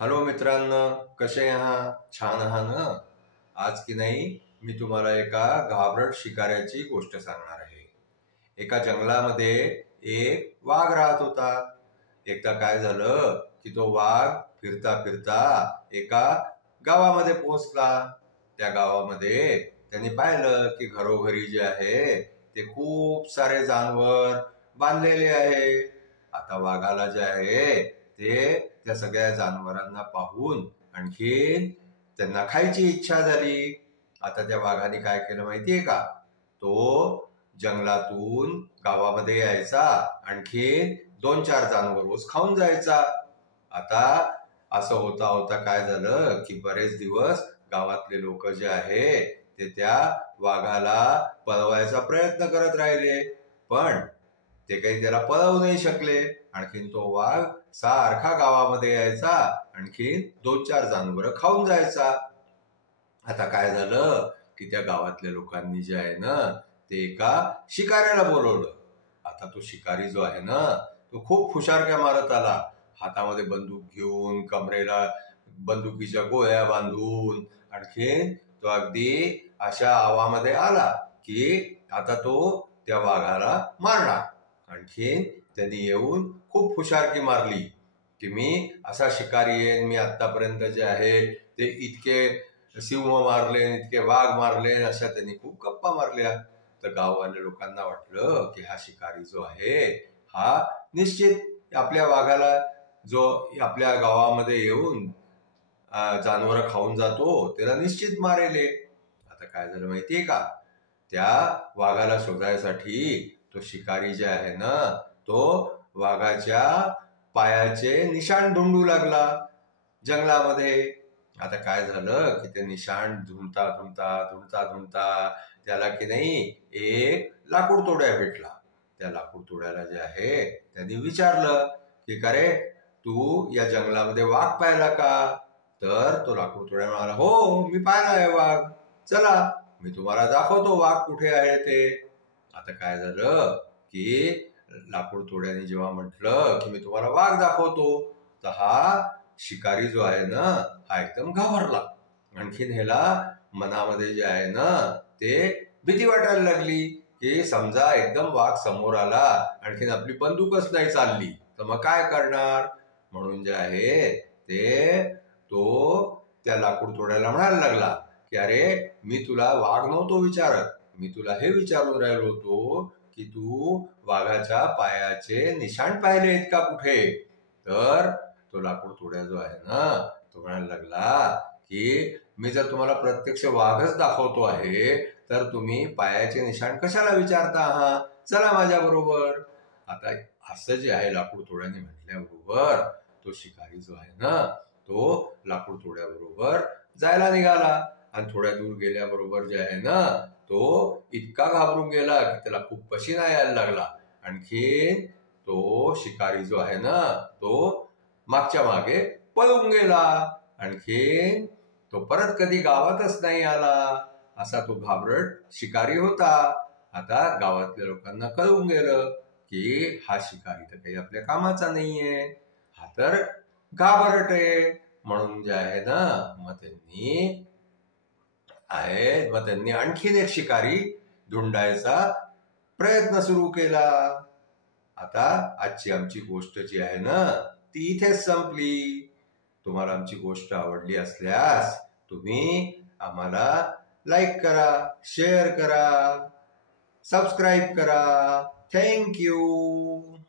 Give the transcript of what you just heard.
Hello मित्रांनो, कसे आहात? छान आहात ना? आज की नाही मी तुम्हाला एका घाबरट शिकाऱ्याची गोष्ट सांगणार आहे. एका जंगलामध्ये एक वाघ राहत होता. एकदा काय झालं की तो वाघ फिरता फिरता एका गावामध्ये पोहोचला. त्या गावामध्ये त्यांनी पाहिलं की घरोघरी जे आहे ते खूप सारे जनावर बांधलेले आहे. आता वाघाला जे आहे ते त्या सगळ्या जनावरांना पाहून आणखी त्यांना खायची इच्छा झाली. आता त्या वाघाने काय केलं माहितीये का? तो जंगलातून गावामध्ये यायचा, आणखी 2-4 जनावर रोज खाऊन जायचा. आता असं होता होता काय झालं की बरेच दिवस गावातले लोक जे आहे ते त्या वाघाला पळवायचा प्रयत्न करत राहिले, पण ते काही त्याला पळवू नाही शकले. आणखीन तो वाघ सारखा गावामध्ये यायचा, आणखीन 2-4 जनावर खाऊन जायचा. आता काय झालं की त्या गावातल्या लोकांनी जे आहे ना ते एका शिकाऱ्याला बोलवलं. आता तो शिकारी जो आहे ना तो खूप हुशारक्या मारत आला, हातामध्ये बंदूक घेऊन, कमरेला बंदुकीच्या गोळ्या बांधून. आणखीन तो अगदी अशा आवामध्ये आला की आता तो त्या वाघाला मारणार. आणखीन त्यांनी येऊन खूप हुशारकी मारली की मी असा शिकारी येईन, मी आतापर्यंत जे आहे ते इतके सिंह मारले, इतके वाघ मारले, अशा त्यांनी खूप गप्पा मारल्या. तर गाववाल्या लोकांना वाटलं की हा शिकारी जो आहे हा निश्चित आपल्या वाघाला, जो आपल्या गावामध्ये येऊन जनावर खाऊन जातो, त्याला निश्चित मारेल. आता काय झालं माहितीये का? त्या वाघाला शोधायसाठी तो शिकारी जे आहे ना तो वाघाच्या पायाचे निशाण ढूंढू लागला जंगलामध्ये. आता काय झालं की ते निशाण ढूंढता ढूंढता त्याला की नाही एक लाकूड तोड्या भेटला. त्या लाकूड तोड्याला जे आहे त्यांनी विचारलं की का रे, तू या जंगलामध्ये वाघ पाहिला का? तर तो लाकूड तोड्या म्हणाला, हो, मी पाहिला आहे वाघ. चला, मी तुम्हाला दाखवतो वाघ कुठे आहे ते. आता काय झालं की लाकूड तोड्याने जेव्हा म्हटलं की मी तुम्हाला वाघ दाखवतो, तर हा शिकारी जो आहे ना हा एकदम घाबरला. आणखीन ह्याला मनामध्ये जे आहे ना ते भीती वाटायला लागली की समजा एकदम वाघ समोर आला, आणखीन आपली बंदूकच नाही चालली, तर मग काय करणार. म्हणून जे आहे ते तो त्या लाकूड तोड्याला म्हणायला लागला की अरे, मी तुला वाघ नव्हतो विचारत, मी तुला हे विचारून राहिलो होतो की तू वाघाच्या पायाचे निशाण पाहिलेत का कुठे. तर तो लाकूड तोड्या जो आहे ना तो म्हणायला लागला की मी जर तुम्हाला प्रत्यक्ष वाघच दाखवतो आहे तर तुम्ही पायाचे निशाण कशाला विचारता आहात, चला माझ्या बरोबर. आता असं जे आहे लाकूड तोड्याने म्हटल्याबरोबर तो शिकारी जो आहे ना तो लाकूड तोड्याबरोबर जायला निघाला. आणि थोड्या दूर गेल्याबरोबर जे आहे ना तो इतका घाबरून गेला की त्याला खूप पसीना यायला लागला. आणखीन तो शिकारी जो आहे ना तो मागच्या मागे पळून गेला. आणखीन तो परत कधी गावातच नाही आला. असा तो घाबरट शिकारी होता. आता गावातल्या लोकांना कळून गेलं की हा शिकारी तर काही आपल्या कामाचा नाहीये, हा तर घाबरट आहे. म्हणून जे आहे ना मग त्यांनी आणखीन एक शिकारी ढूंढायचा प्रयत्न सुरू केला. आता आजची आमची गोष्ट जी आहे ना ती इथेच संपली. तुम्हाला आमची गोष्ट आवडली असल्यास तुम्ही आम्हाला लाईक करा, शेअर करा, सबस्क्राईब करा. Thank you.